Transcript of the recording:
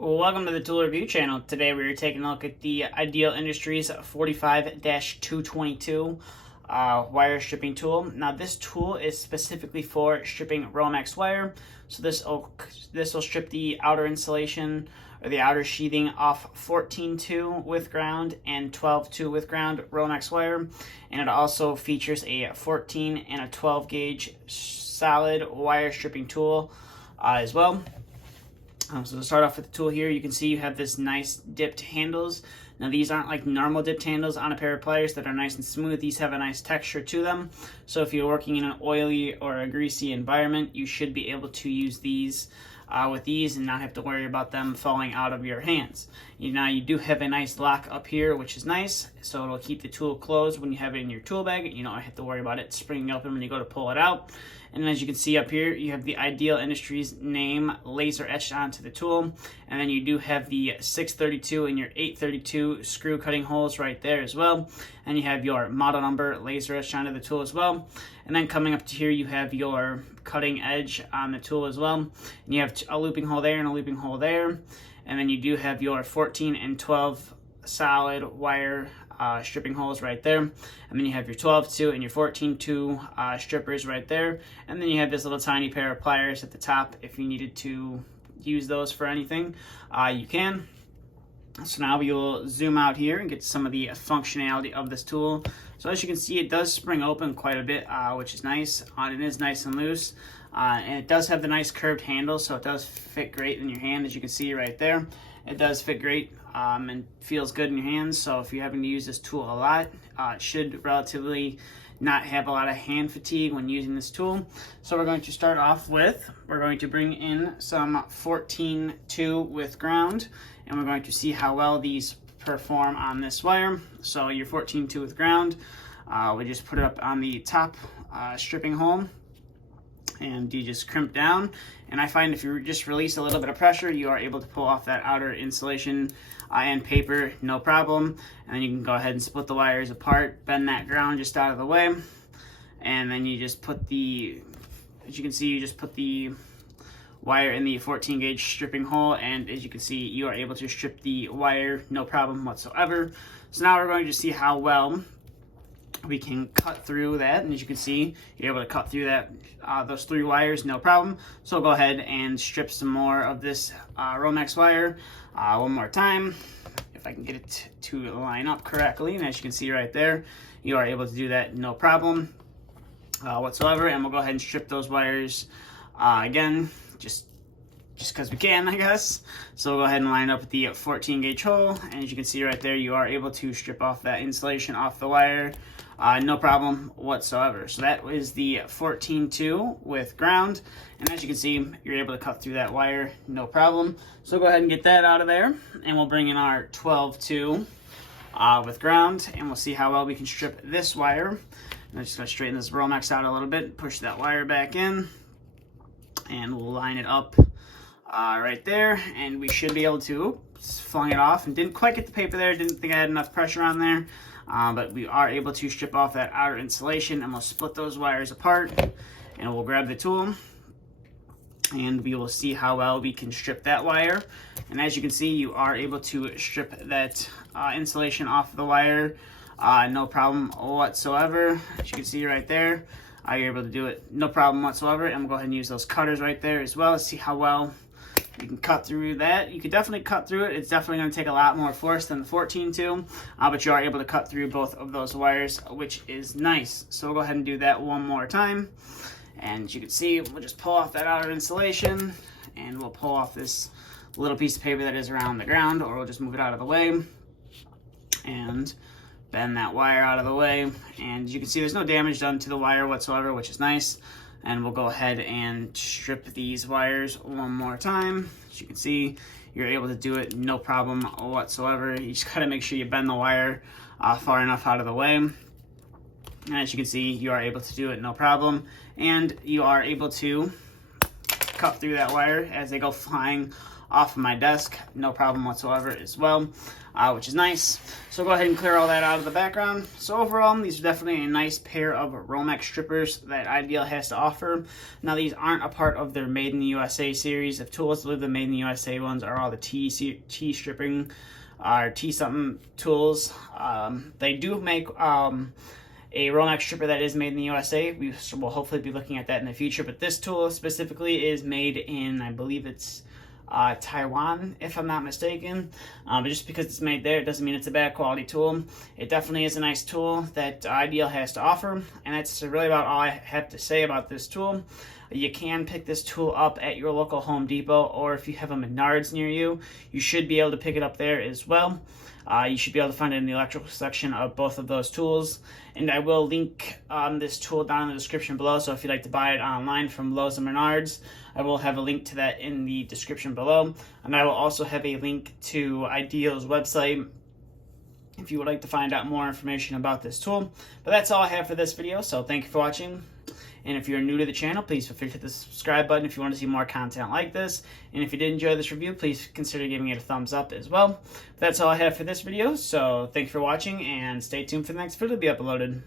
Welcome to the Tool Review channel. Today we are taking a look at the Ideal Industries 45-222 wire stripping tool. Now this tool is specifically for stripping Romex wire. So this will strip the outer insulation or the outer sheathing off 14-2 with ground and 12-2 with ground Romex wire. And it also features a 14 and a 12 gauge solid wire stripping tool as well. So to start off with the tool here, you can see you have this nice dipped handles. Now these aren't like normal dipped handles on a pair of pliers that are nice and smooth. These have a nice texture to them. So if you're working in an oily or a greasy environment, you should be able to use these with these and not have to worry about them falling out of your hands. Now you do have a nice lock up here, which is nice. So it'll keep the tool closed when you have it in your tool bag. You don't have to worry about it springing open when you go to pull it out. And as you can see up here, you have the Ideal Industries name laser etched onto the tool. And then you do have the 632 and your 832 screw cutting holes right there as well. And you have your model number laser etched onto the tool as well. And then coming up to here, you have your cutting edge on the tool as well. And you have a looping hole there and a looping hole there. And then you do have your 14 and 12 solid wire stripping holes right there. And then you have your 12-2 and your 14-2 strippers right there. And then you have this little tiny pair of pliers at the top. If you needed to use those for anything, you can. So now we will zoom out here and get some of the functionality of this tool. So as you can see, it does spring open quite a bit, which is nice. It is nice and loose. And it does have the nice curved handle, so it does fit great in your hand, as you can see right there. It does fit great and feels good in your hands. So if you're having to use this tool a lot, it should relatively not have a lot of hand fatigue when using this tool. So we're going to start off with, we're going to bring in some 14-2 with ground, and we're going to see how well these perform on this wire. So your 14-2 with ground, we just put it up on the top stripping hole, and you just crimp down. And I find if you just release a little bit of pressure, you are able to pull off that outer insulation and paper, no problem. And then you can go ahead and split the wires apart, bend that ground just out of the way. And then you just put the, as you can see, you just put the wire in the 14 gauge stripping hole. And as you can see, you are able to strip the wire, no problem whatsoever. So now we're going to see how well we can cut through that, and as you can see, you're able to cut through that those 3 wires, no problem. So we'll go ahead and strip some more of this Romex wire one more time, if I can get it to line up correctly. And as you can see right there, you are able to do that, no problem whatsoever. And we'll go ahead and strip those wires again, just because we can, I guess. So we'll go ahead and line up with the 14 gauge hole, and as you can see right there, you are able to strip off that insulation off the wire, no problem whatsoever. So that is the 14-2 with ground, and as you can see, you're able to cut through that wire, no problem. So go ahead and get that out of there, and we'll bring in our 12-2 with ground, and we'll see how well we can strip this wire. I'm just going to straighten this Romex out a little bit, push that wire back in, and we'll line it up right there, and we should be able to flung it off, and didn't quite get the paper there, didn't think I had enough pressure on there, but we are able to strip off that outer insulation, and we'll split those wires apart, and we'll grab the tool, and we will see how well we can strip that wire. And as you can see, you are able to strip that insulation off the wire, no problem whatsoever. As you can see right there, you're able to do it no problem whatsoever. And we'll go ahead and use those cutters right there as well to see how well you can cut through that. You could definitely cut through it. It's definitely going to take a lot more force than the 14-2, but you are able to cut through both of those wires, which is nice. So we'll go ahead and do that one more time. And as you can see, we'll just pull off that outer insulation, and we'll pull off this little piece of paper that is around the ground, or we'll just move it out of the way and bend that wire out of the way. And as you can see, there's no damage done to the wire whatsoever, which is nice. And we'll go ahead and strip these wires one more time. As you can see, you're able to do it no problem whatsoever. You just gotta make sure you bend the wire far enough out of the way. And as you can see, you are able to do it no problem. And you are able to cut through that wire as they go flying off of my desk, no problem whatsoever as well, which is nice. So go ahead and clear all that out of the background. So overall, these are definitely a nice pair of Romex strippers that Ideal has to offer. Now these aren't a part of their Made in the USA series of tools. I believe the Made in the USA ones are all the T stripping or T something tools. They do make a Romex stripper that is made in the USA. We will hopefully be looking at that in the future, but this tool specifically is made in, I believe it's Taiwan, if I'm not mistaken. But just because it's made there, it doesn't mean it's a bad quality tool. It definitely is a nice tool that Ideal has to offer, and that's really about all I have to say about this tool. You can pick this tool up at your local Home Depot, or if you have a Menards near you, you should be able to pick it up there as well. You should be able to find it in the electrical section of both of those tools. And I will link this tool down in the description below, so if you'd like to buy it online from Lowe's and Menards, I will have a link to that in the description below. And I will also have a link to Ideal's website if you would like to find out more information about this tool. But that's all I have for this video, so thank you for watching. And if you're new to the channel, please feel free to hit the subscribe button if you want to see more content like this. And if you did enjoy this review, please consider giving it a thumbs up as well. But that's all I have for this video, so thank you for watching, and stay tuned for the next video to be uploaded.